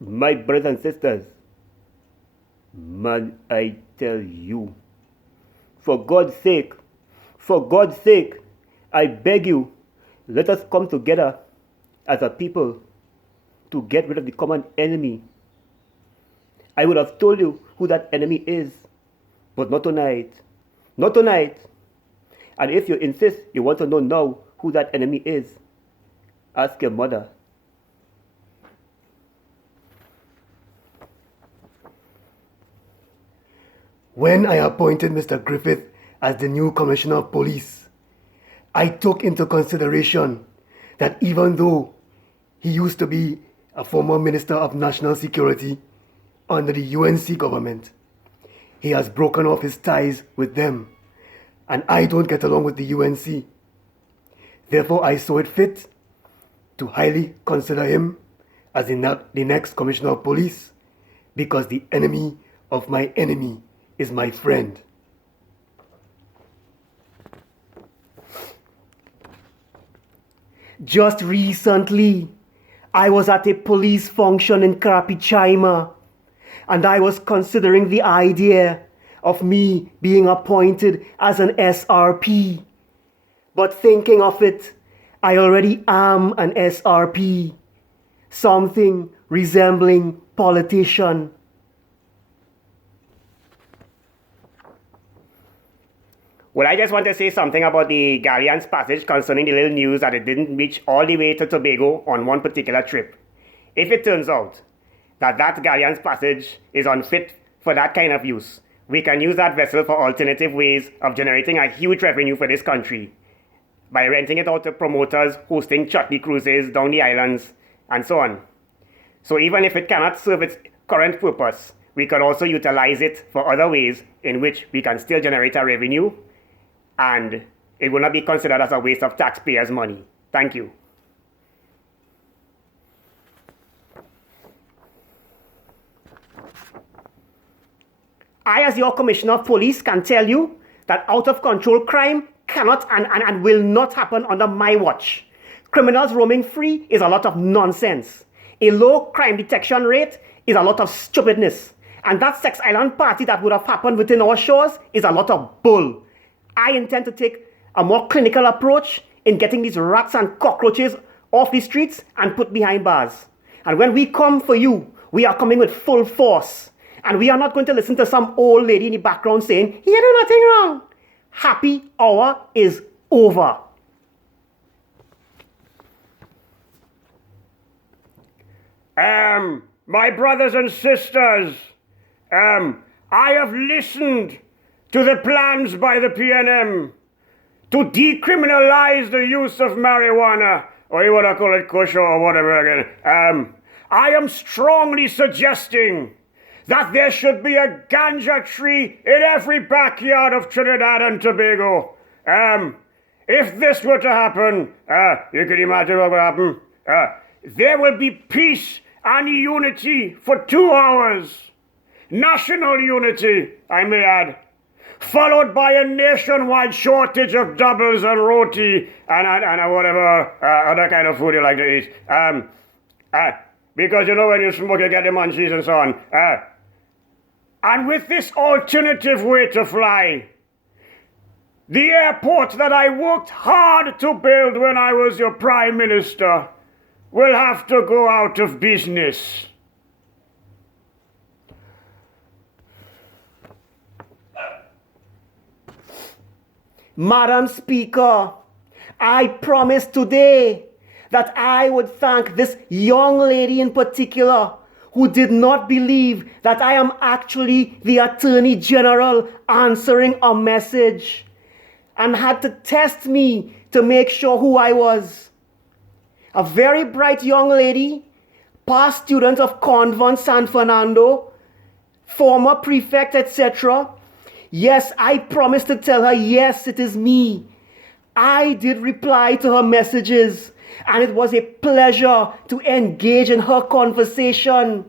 My brothers and sisters, man, I tell you, for God's sake, I beg you, let us come together as a people to get rid of the common enemy. I would have told you who that enemy is, but not tonight. Not tonight. And if you insist you want to know now who that enemy is, ask your mother. When I appointed Mr. Griffith as the new Commissioner of Police, I took into consideration that even though he used to be a former Minister of National Security under the UNC government, he has broken off his ties with them, and I don't get along with the UNC. Therefore, I saw it fit to highly consider him as the next Commissioner of Police, because the enemy of my enemy is my friend. Just recently, I was at a police function in Karapichaima, and I was considering the idea of me being appointed as an SRP. But thinking of it, I already am an SRP, something resembling politician. Well, I just want to say something about the Galleons Passage concerning the little news that it didn't reach all the way to Tobago on one particular trip. If it turns out that Galleons Passage is unfit for that kind of use, we can use that vessel for alternative ways of generating a huge revenue for this country by renting it out to promoters hosting chutney cruises down the islands and so on. So even if it cannot serve its current purpose, we could also utilize it for other ways in which we can still generate a revenue, and it will not be considered as a waste of taxpayers' money. Thank you. I, as your Commissioner of Police, can tell you that out-of-control crime cannot and will not happen under my watch. Criminals roaming free is a lot of nonsense. A low crime detection rate is a lot of stupidness. And that sex island party that would have happened within our shores is a lot of bull. I intend to take a more clinical approach in getting these rats and cockroaches off the streets and put behind bars. And when we come for you, we are coming with full force. And we are not going to listen to some old lady in the background saying, "You do nothing wrong." Happy hour is over. My brothers and sisters, I have listened to the plans by the PNM to decriminalize the use of marijuana, or you want to call it kush or whatever again. I am strongly suggesting that there should be a ganja tree in every backyard of Trinidad and Tobago. If this were to happen, you can imagine what would happen. There will be peace and unity for 2 hours. National unity, I may add, followed by a nationwide shortage of doubles and roti and whatever other kind of food you like to eat. Because you know when you smoke you get the munchies and so on. And with this alternative way to fly, the airport that I worked hard to build when I was your Prime Minister will have to go out of business. Madam Speaker, I promised today that I would thank this young lady in particular who did not believe that I am actually the Attorney General answering a message and had to test me to make sure who I was. A very bright young lady, past student of Convent San Fernando, former prefect, etc. Yes, I promised to tell her, yes, it is me. I did reply to her messages, and it was a pleasure to engage in her conversation.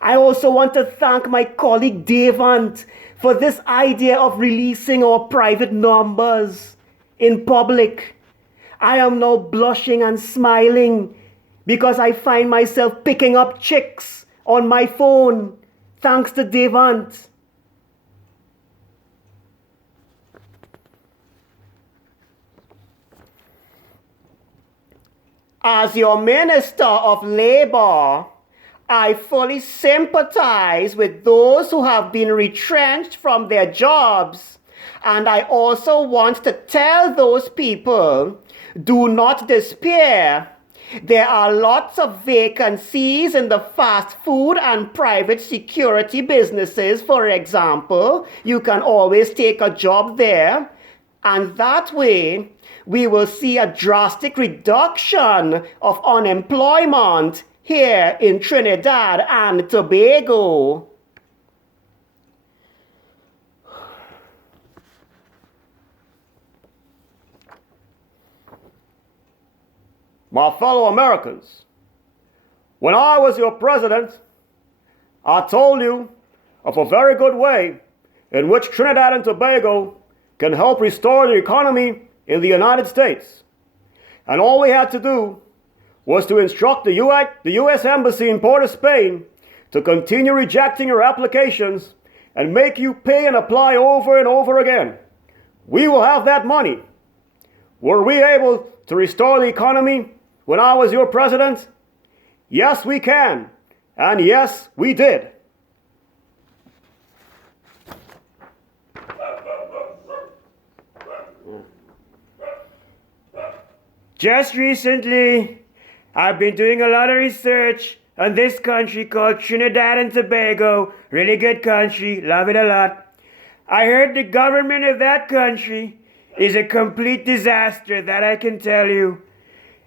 I also want to thank my colleague Devant for this idea of releasing our private numbers in public. I am now blushing and smiling because I find myself picking up chicks on my phone thanks to Devant. As your Minister of Labor, I fully sympathize with those who have been retrenched from their jobs. And I also want to tell those people, do not despair. There are lots of vacancies in the fast food and private security businesses, for example. You can always take a job there. And that way, we will see a drastic reduction of unemployment here in Trinidad and Tobago. My fellow Americans, when I was your president, I told you of a very good way in which Trinidad and Tobago can help restore the economy in the United States. And all we had to do was to instruct the U.S. Embassy in Port of Spain to continue rejecting your applications and make you pay and apply over and over again. We will have that money. Were we able to restore the economy when I was your president? Yes, we can. And yes, we did. Just recently, I've been doing a lot of research on this country called Trinidad and Tobago. Really good country, love it a lot. I heard the government of that country is a complete disaster, that I can tell you.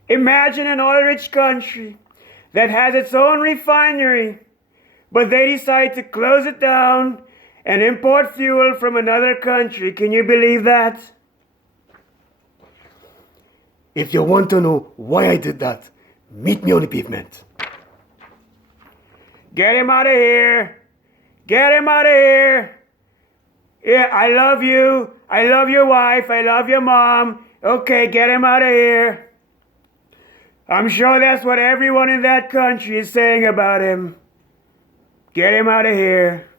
Imagine an oil-rich country that has its own refinery, but they decide to close it down and import fuel from another country. Can you believe that? If you want to know why I did that, meet me on the pavement. Get him out of here. Get him out of here. Yeah, I love you. I love your wife. I love your mom. Okay, get him out of here. I'm sure that's what everyone in that country is saying about him. Get him out of here.